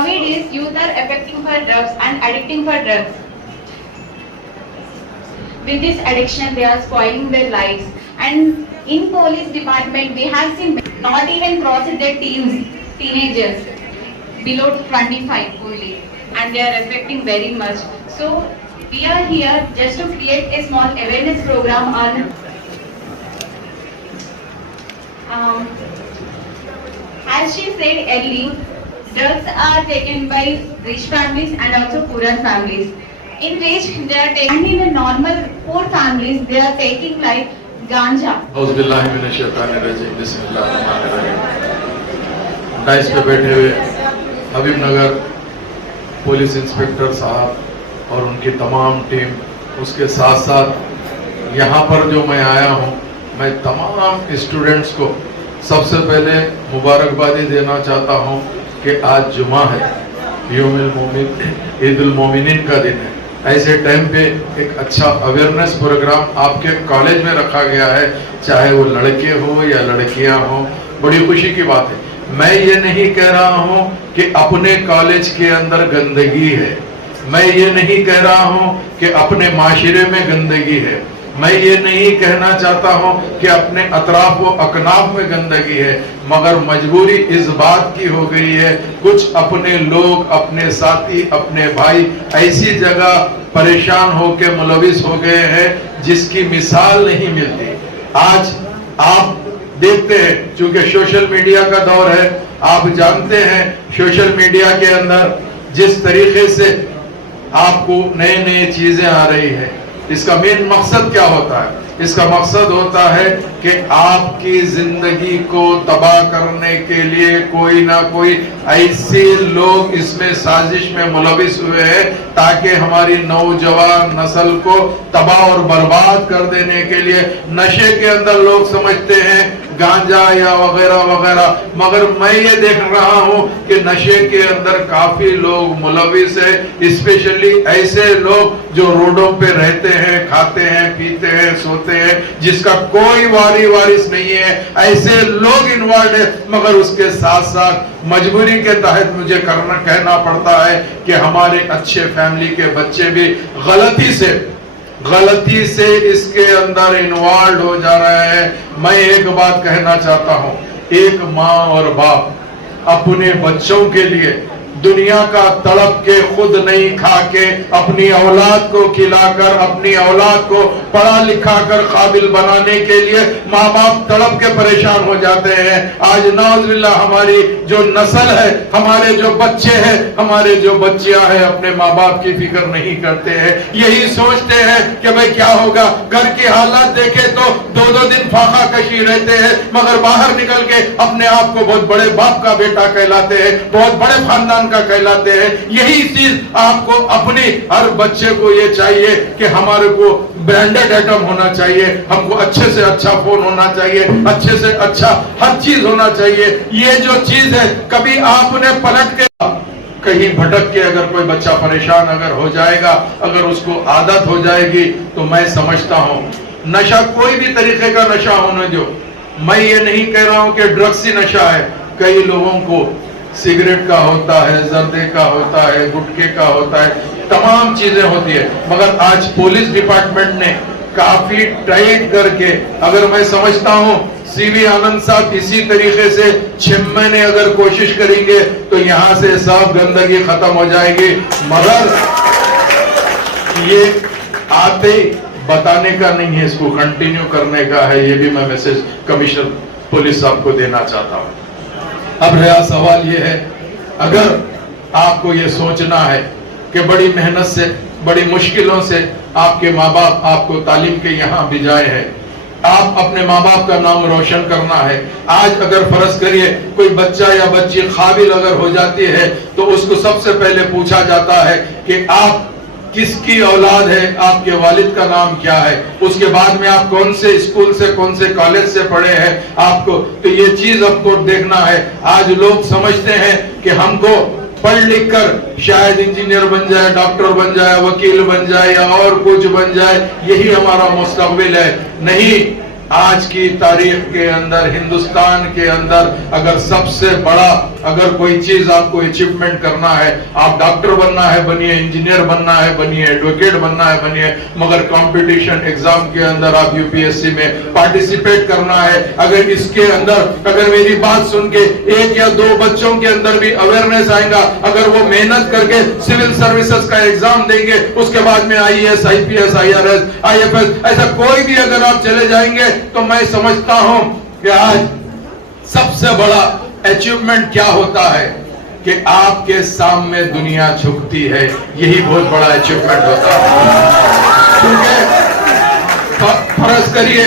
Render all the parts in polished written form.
Nowadays, youth are affecting for drugs and addicting for drugs. With this addiction, they are spoiling their lives. And in police department, we have seen not even crossing their teens, teenagers, below 25 only, and they are affecting very much. So we are here just to create a small awareness program on. As she said earlier, drugs are taken by rich families and also poorer families. In rich, they are taking, and in a normal poor families, they are taking like ganja. Dice पे बैठे हुए हबीब नगर police inspector साहब और उनकी तमाम team, उसके साथ साथ यहाँ पर जो मैं आया हूँ, मैं तमाम स्टूडेंट्स को सबसे पहले मुबारकबादी देना चाहता हूँ कि आज जुमा है, यौमुल मोमिन, ईदुल मोमिनीन का दिन है। ऐसे टाइम पे एक अच्छा अवेयरनेस प्रोग्राम आपके कॉलेज में रखा गया है, चाहे वो लड़के हो या लड़कियां हो, बड़ी खुशी की बात है। मैं ये नहीं कह रहा हूँ कि अपने कॉलेज के अंदर गंदगी है, मैं ये नहीं कह रहा हूँ कि अपने माशरे में गंदगी है, मैं ये नहीं कहना चाहता हूँ कि अपने अतराफ व अकनाफ में गंदगी है, मगर मजबूरी इस बात की हो गई है, कुछ अपने लोग, अपने साथी, अपने भाई ऐसी जगह परेशान होकर मुलविस हो गए हैं जिसकी मिसाल नहीं मिलती। आज आप देखते हैं, चूंकि सोशल मीडिया का दौर है, आप जानते हैं सोशल मीडिया के अंदर जिस तरीके से आपको नए नए चीजें आ रही है, इसका मेन मकसद क्या होता है? इसका मकसद होता है कि आपकी जिंदगी को तबाह करने के लिए कोई ना कोई ऐसे लोग इसमें साजिश में मुलविस हुए हैं ताकि हमारी नौजवान नस्ल को तबाह और बर्बाद कर देने के लिए। नशे के अंदर लोग समझते हैं गांजा या वगैरह वगैरह, मगर मैं ये देख रहा हूँ कि नशे के अंदर काफी लोग मुलविस है, स्पेशली ऐसे लोग जो रोडों पे रहते हैं, खाते हैं, पीते हैं, सोते हैं, जिसका कोई वारिस नहीं है, ऐसे लोग इन्वॉल्व है। मगर उसके साथ साथ मजबूरी के तहत मुझे कहना पड़ता है कि हमारे अच्छे फैमिली के बच्चे भी गलती से इसके अंदर इन्वॉल्व हो जा रहे हैं। मैं एक बात कहना चाहता हूं, एक माँ और बाप अपने बच्चों के लिए दुनिया का तड़प के खुद नहीं खा के अपनी औलाद को खिलाकर, अपनी औलाद को पढ़ा लिखा कर काबिल बनाने के लिए माँ बाप तड़प के परेशान हो जाते हैं। आज नाउज़ुबिल्लाह हमारी जो नस्ल है, हमारे जो बच्चे हैं, हमारे जो बच्चियां हैं, अपने माँ बाप की फिक्र नहीं करते हैं। यही सोचते हैं कि भाई क्या होगा, घर की हालात देखे तो दो दिन फाका कशी रहते हैं, मगर बाहर निकल के अपने आप को बहुत बड़े बाप का बेटा कहलाते हैं, बहुत बड़े खानदान का कहलाते हैं। यही चीज आपको अपने हर बच्चे को ये चाहिए कि हमारे को ब्रांडेड आइटम होना चाहिए, हमको अच्छे से अच्छा फोन होना चाहिए, अच्छे से अच्छा हर चीज होना चाहिए। ये जो चीज है, कभी आपने पलट के कहीं भटक के अगर कोई बच्चा परेशान अगर हो जाएगा, अगर उसको आदत हो जाएगी, तो मैं समझता हूं नशा कोई भी तरीके का नशा होने दो। मैं ये नहीं कह रहा हूं कि ड्रग्स ही नशा है, कई लोगों को सिगरेट का होता है, जर्दे का होता है, गुटखे का होता है, तमाम चीजें होती है। मगर आज पुलिस डिपार्टमेंट ने काफी टाइट करके, अगर मैं समझता हूं सीवी आनंद साहब इसी तरीके से 6 महीने अगर कोशिश करेंगे तो यहां से सब गंदगी खत्म हो जाएगी। मगर ये आते बताने का नहीं है, इसको कंटिन्यू करने का है। ये भी मैं मैसेज कमिश्नर पुलिस साहब को देना चाहता हूं। अब रहा सवाल ये है, अगर आपको ये सोचना है कि बड़ी मेहनत से, बड़ी मुश्किलों से आपके माँ बाप आपको तालीम के यहाँ भिजाए हैं, आप अपने माँ बाप का नाम रोशन करना है। आज अगर फर्ज करिए कोई बच्चा या बच्ची काबिल अगर हो जाती है तो उसको सबसे पहले पूछा जाता है कि आप किसकी औलाद है, आपके वालिद का नाम क्या है, उसके बाद में आप कौन से स्कूल से, कौन से कॉलेज से पढ़े हैं आपको, तो ये चीज आपको देखना है। आज लोग समझते हैं कि हमको पढ़ लिख कर शायद इंजीनियर बन जाए, डॉक्टर बन जाए, वकील बन जाए या और कुछ बन जाए, यही हमारा मुस्तकबिल है। नहीं, आज की तारीख के अंदर हिंदुस्तान के अंदर अगर सबसे बड़ा अगर कोई चीज आपको अचीवमेंट करना है, आप डॉक्टर बनना है बनिए, इंजीनियर बनना है बनिए, एडवोकेट बनना है बनिए, मगर कंपटीशन एग्जाम के अंदर आप यूपीएससी में पार्टिसिपेट करना है। अगर इसके अंदर अगर मेरी बात सुन के एक या दो बच्चों के अंदर भी अवेयरनेस आएगा, अगर वो मेहनत करके सिविल सर्विसेज का एग्जाम देंगे, उसके बाद में आईएएस, आईपीएस, आईआरएस, आईएफएस, ऐसा कोई भी अगर आप चले जाएंगे, तो मैं समझता हूं कि आज सबसे बड़ा अचीवमेंट क्या होता है कि आपके सामने दुनिया झुकती है, यही बहुत बड़ा अचीवमेंट होता है। क्योंकि फर्ज करिए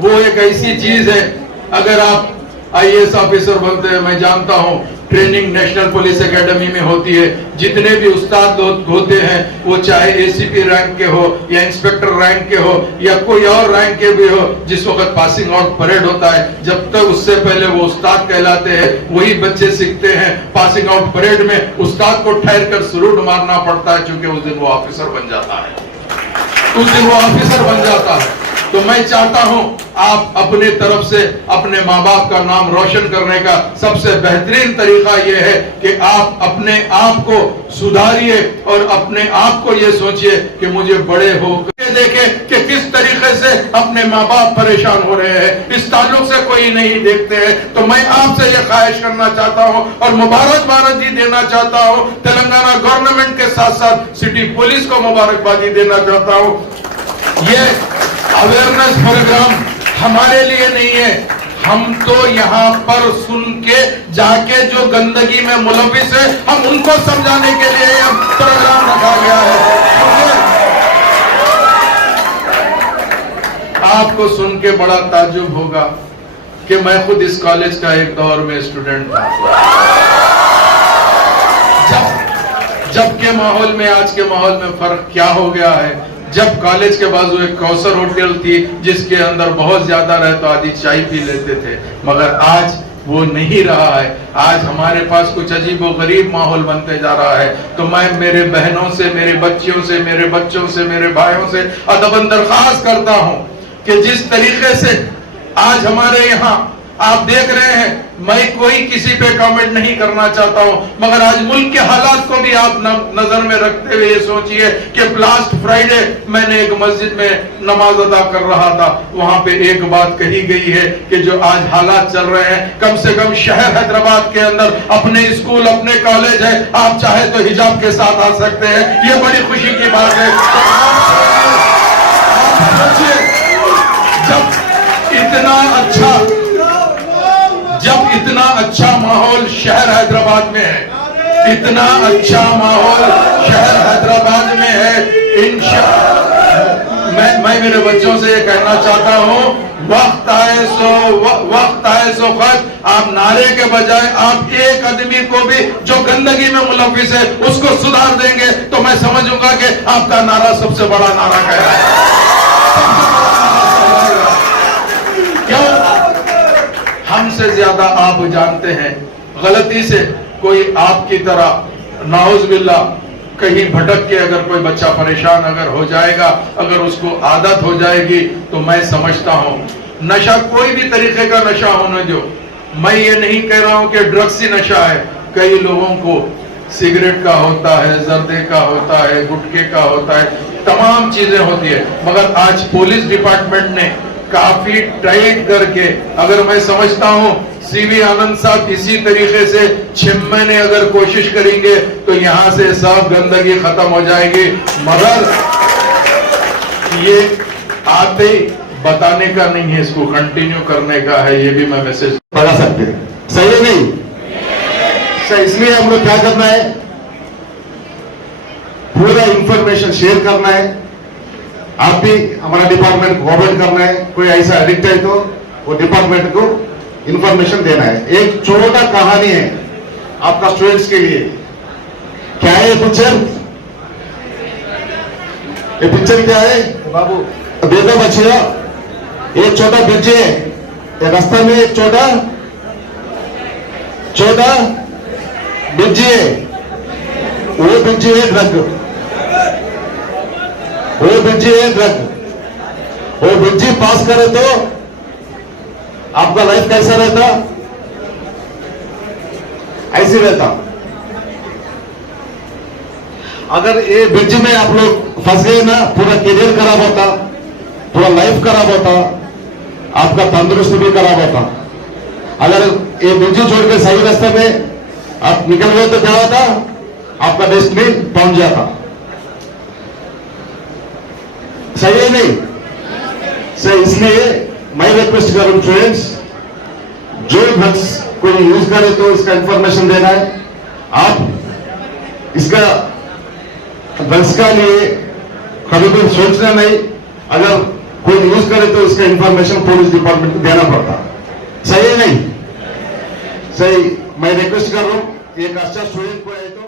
वो एक ऐसी चीज है, अगर आप आईएएस ऑफिसर बनते हैं, मैं जानता हूं ट्रेनिंग नेशनल पुलिस एकेडमी में होती है, जितने भी उस्ताद होते हैं वो चाहे एसीपी रैंक के हो या इंस्पेक्टर रैंक के हो या कोई और रैंक के भी हो, जिस वक्त पासिंग आउट परेड होता है, जब तक उससे पहले वो उस्ताद कहलाते हैं, वही बच्चे सीखते हैं। पासिंग आउट परेड में उस्ताद को ठहर कर सलूट मारना पड़ता है, क्योंकि उस दिन वो ऑफिसर बन जाता है, उस दिन वो ऑफिसर बन जाता है। तो मैं चाहता हूं आप अपने तरफ से अपने माँ बाप का नाम रोशन करने का सबसे बेहतरीन तरीका यह है कि आप अपने आप को सुधारिए और अपने आप को यह सोचिए कि मुझे बड़े हो देखें कि किस तरीके से अपने माँ बाप परेशान हो रहे हैं, इस ताल्लुक से कोई नहीं देखते हैं। तो मैं आपसे यह ख्वाहिश करना चाहता हूं और मुबारकबादी देना चाहता हूं, तेलंगाना गवर्नमेंट के साथ साथ सिटी पुलिस को मुबारकबादी देना चाहता हूं। ये अवेयरनेस प्रोग्राम हमारे लिए नहीं है, हम तो यहाँ पर सुन के जाके जो गंदगी में मुलविस है, हम उनको समझाने के लिए यह प्रोग्राम रखा गया है। आपको सुन के बड़ा ताज्जुब होगा कि मैं खुद इस कॉलेज का एक दौर में स्टूडेंट था। जब के माहौल में आज के माहौल में फर्क क्या हो गया है। जब कॉलेज के बाजू एक कौसर होटल थी, जिसके अंदर बहुत ज्यादा रहे तो आधी चाय पी लेते थे, मगर आज वो नहीं रहा है। आज हमारे पास कुछ अजीब व गरीब माहौल बनते जा रहा है। तो मैं मेरे बहनों से, मेरे बच्चियों से, मेरे बच्चों से, मेरे भाइयों से अदबन दरख्वास्त करता हूं कि जिस तरीके से आज हमारे यहाँ आप देख रहे हैं, मैं कोई किसी पे कमेंट नहीं करना चाहता हूं, मगर आज मुल्क के हालात को भी आप नजर में रखते हुए ये सोचिए कि लास्ट फ्राइडे मैंने एक मस्जिद में नमाज अदा कर रहा था, वहां पे एक बात कही गई है कि जो आज हालात चल रहे हैं, कम से कम शहर हैदराबाद के अंदर अपने स्कूल, अपने कॉलेज है, आप चाहे तो हिजाब के साथ आ सकते हैं, ये बड़ी खुशी की बात है। जब इतना अच्छा माहौल शहर हैदराबाद में है, इतना अच्छा माहौल शहर हैदराबाद में है, मैं मेरे बच्चों से ये कहना चाहता हूं, वक्त आए सो खत, आप नारे के बजाय आप एक आदमी को भी जो गंदगी में मुलविस है उसको सुधार देंगे तो मैं समझूंगा कि आपका नारा सबसे बड़ा नारा कह रहा है। क्यों? हमसे ज्यादा आप जानते हैं, गलती से कोई आपकी तरह नाउज़-बिल्लाह कहीं भटक के अगर कोई बच्चा परेशान अगर हो जाएगा, अगर उसको आदत हो जाएगी, तो मैं समझता हूं नशा कोई भी तरीके का नशा होने दो। मैं ये नहीं कह रहा हूं कि ड्रग्स ही नशा है, कई लोगों को सिगरेट का होता है, जर्दे का होता है, गुटखे का होता है, तमाम चीजें होती है, मगर आज पुलिस डिपार्टमेंट ने काफी टाइट करके, अगर मैं समझता हूं सीवी आनंद साहब इसी तरीके से 6 महीने अगर कोशिश करेंगे तो यहां से सब गंदगी खत्म हो जाएगी, मगर ये आते ही बताने का नहीं है, इसको कंटिन्यू करने का है, ये भी मैं मैसेज बढ़ा सकते हैं। सही है नहीं? सही, इसलिए हम लोग क्या करना है, पूरा इंफॉर्मेशन शेयर करना है। आप भी हमारा डिपार्टमेंट कोऑपरेट करना है, कोई ऐसा एडिक्ट है तो वो डिपार्टमेंट को इंफॉर्मेशन देना है। एक छोटा कहानी है आपका स्टूडेंट्स के लिए। क्या है ये पिक्चर? ये पिक्चर क्या है बाबू? देखो बच्चियों, एक छोटा बच्चे है, रास्ते में एक छोटा बिज्जी है, वो बिज्जी है ड्रग, वो बिज्जी है ड्रग, वो बिज्जी पास करे तो आपका लाइफ कैसा रहता, ऐसे रहता। अगर ये ब्रिज में आप लोग फंस गए ना, पूरा करियर खराब होता, पूरा लाइफ खराब होता, आपका तंदुरुस्त भी खराब होता। अगर ये ब्रिज छोड़ के सही रास्ते में आप निकल गए तो क्या होता, आपका डेस्टिनी पहुंच जाता। सही है नहीं सही? इसलिए मैं रिक्वेस्ट करूं स्टूडेंट्स, जो ड्रग्स कोई यूज करे तो इसका इंफॉर्मेशन देना है। आप इसका ड्रग्स का लिए कभी भी सोचना नहीं, अगर कोई यूज करे तो इसका इंफॉर्मेशन पुलिस डिपार्टमेंट को देना पड़ता। सही है नहीं सही? मैं रिक्वेस्ट कर रहा हूं, एक अच्छा स्टूडेंट को है तो